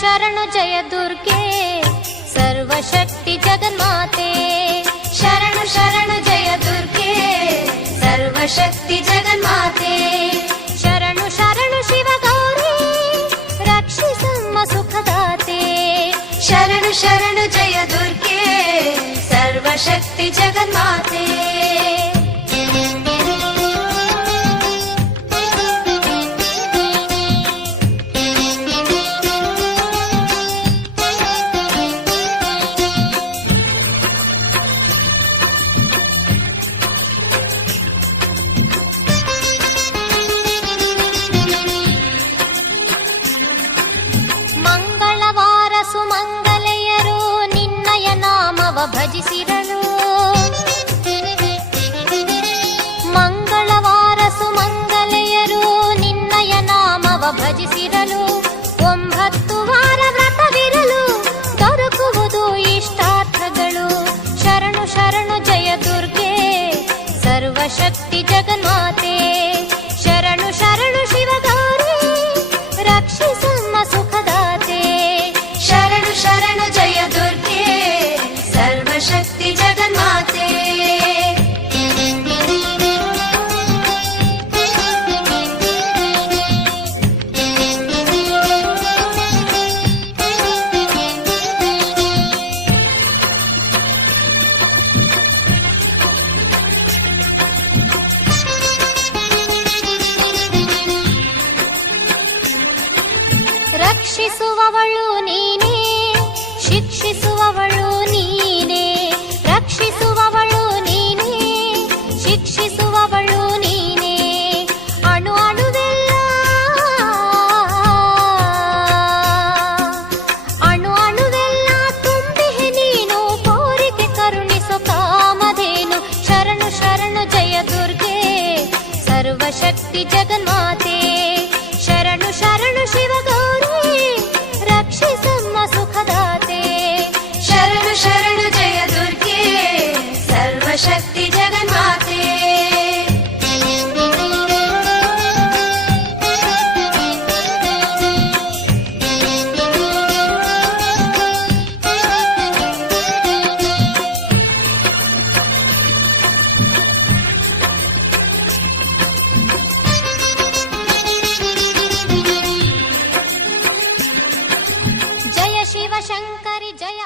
ಶರಣು ಜಯ ದುರ್ಗೆ ಸರ್ವಶಕ್ತಿ ಜಗನ್ಮಾತೆ. ಶರಣು ಶರಣು ಜಯ ದುರ್ಗೆ ಸರ್ವಶಕ್ತಿ ಜಗನ್ಮಾತೆ. ಶರಣು ಶರಣು ಶಿವಗೌರಿ ರಕ್ಷಿಸಮ್ಮ ಸುಖದಾತೆ. ಶರಣು ಶರಣು ಜಯ ದುರ್ಗೆ ಸರ್ವಶಕ್ತಿ ಜಗನ್ಮಾತೆ. ಮಂಗಳವಾರ ಸುಮಂಗಲೆಯರು ನಿನ್ನಯ ನಾಮವ ಭಜಿಸಿರಲು. ಮಂಗಳವಾರ ಸುಮಂಗಲೆಯರು ನಿನ್ನಯ ನಾಮವ ಭಜಿಸಿರಲು. 9 ವಾರ ವ್ರತವಿರಲು ದೊರಕುವುದು ಇಷ್ಟಾರ್ಥಗಳು. ಶರಣು ಶರಣು ಜಯ ದುರ್ಗೆ ಸರ್ವಶಕ್ತಿ ಜಗನ್ಮಾತೆ. ಶರಣು ಶರಣು ಶಿವಗೌರಿ ರಕ್ಷಿಸಮ್ಮ ಸುಖದಾತೆ. ಶರಣು ಶರಣು ಜಯ ದುರ್ಗೆ ಸರ್ವಶಕ್ತಿ ಜಗನ್ಮಾತೆ. ರಕ್ಷಿಸುವವಳು ನೀನೇ, ಶಿಕ್ಷಿಸುವವಳು ನೀನೇ. ರಕ್ಷಿಸುವವಳು ನೀನೇ, ಶಿಕ್ಷಿಸುವವಳು ನೀನೇ. ಅಣು ಅಣುವೆಲ್ಲ ಅಣು ಅಣುವೆಲ್ಲ ತುಂಬಿಹೆ ನೀನು. ಕೋರಿಕೆ ಕರುಣಿಸು ಕಾಮಧೇನು. ಶರಣು ಶರಣು ಜಯ ದುರ್ಗೆ ಸರ್ವಶಕ್ತಿ ಜಗನ್ಮಾತೆ. ಶರಣು ಶರಣು ಶಿವಗೌರಿ ರಕ್ಷಿಸಮ್ಮ ಸುಖದಾತೆ. ಶರಣು ಶರಣು ಜಯ ದುರ್ಗೆ ಸರ್ವಶಕ್ತಿ ಜಗನ್ಮಾತೆ. ಜಯ ಶಿವಶಂಕರಿ ಜಯ